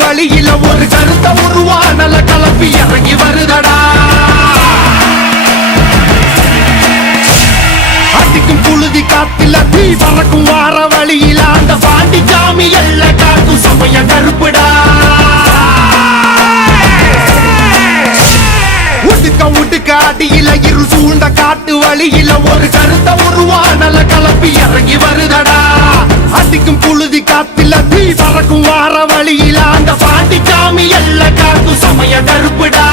வழியில ஒரு கருத்த உருவானல கலப்பி இறங்கி வருதடா. அடிக்கும் புழுதி காத்தில தீ பறக்கும் வார வழியில அந்த பாண்டி சாமி எல்ல காக்கும் சமய கருப்புடா. உடுக்க அடியில இரு சூழ்ந்த காட்டு வழியில ஒரு கருத்த உருவானல கலப்பி இறங்கி வருதடா. அடிக்கும் புழுதி காத்தில தீ பறக்கும் வார வழியில அந்த பாண்டி சாமி எல்ல காக்கும் சமய கருப்புடா.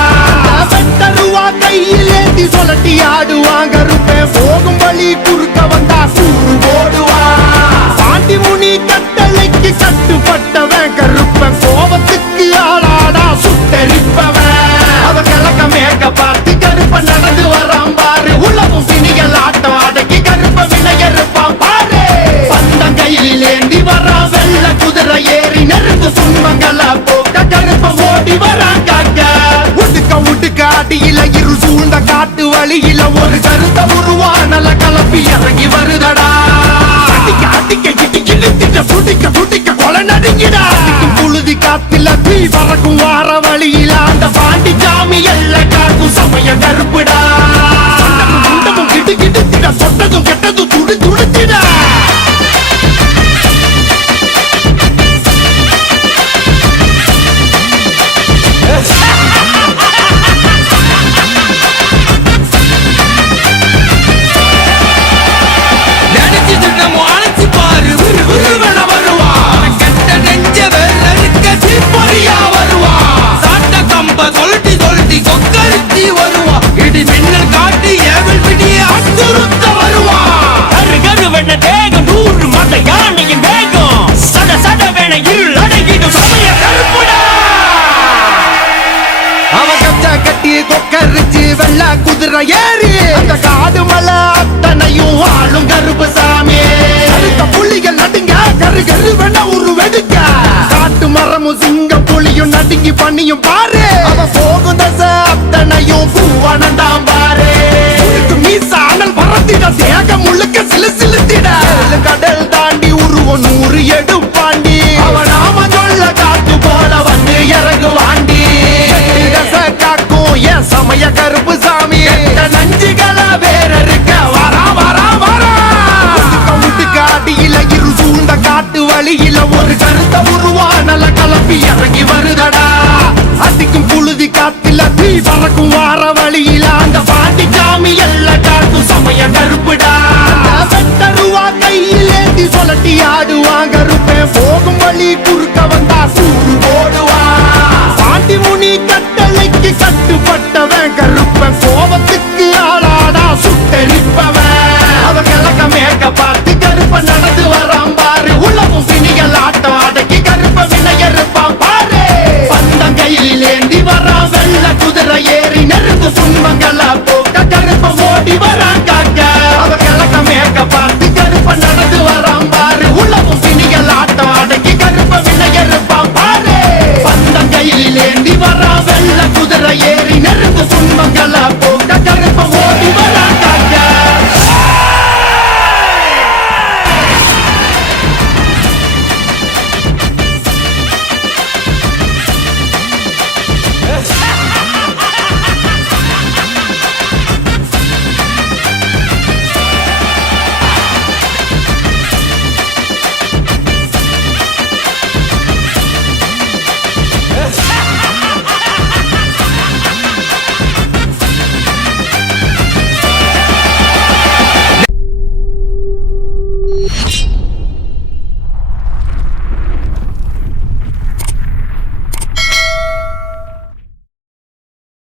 வெட்டருவா கையில் ஏந்தி சொல்லட்டி ஆடுவாங்க இருப்பேன் போகும் வழி குறுக்க வந்தா கூறு போடுவா. பாண்டி முனி கட்டளைக்கு கட்டுப்பட்டவன் கருப்பன் கோபத்துக்கு ஆளாடா சுட்டரிப்பவன். அவ கிழக்க மேற்க பார்த்து கருப்ப நடந்து வரான் பாரு. உலகம் பிணிகள் ஆட்டம் அடக்கி கருப்ப வினையறுப்பான் பாரு. பந்தம் கையில் ஏந்தி வரா வெள்ள குதிரை ஏறி நெருங்கு துன்பங்களா போக்க கருப்ப ஓடி வரான் காக்க. உடுக்க அடியில இரு சூழ்ந்த காட்டு வழியில ஒரு கருத்த உருவானல கலப்பி இறங்கி வருதடா. அடிக்க இழுத்திட்ட புடிக்க கொலை நடுங்கிடா. புழுதி காத்தில தீ பறக்கும் வார வழியில அந்த பாண்டி சாமி எல்ல காக்கும் சமய கருப்புடா. குண்டமும் கிடுத்திட சொட்டதும் கெட்டதும் துடித்திட. வெள்ள குதிரை ஏறி அந்த காடு மலை அத்தனையும் ஆளும் கருப்பு சாமி. அடுத்த புலிகள் நடுங்க கரு வெண்ண உரு வெடுக்க. காட்டு மரமும் சிங்க புலியும் நடுங்கி பண்ணியும் பாரு. அவ போகும் தசை அத்தனையும் பூவனண்டாம் பாரு. மீசானல் பறத்திட தேகம் முழுக்க சிலுத்திட. கடல் தாண்டி உருவம் 100 எடும்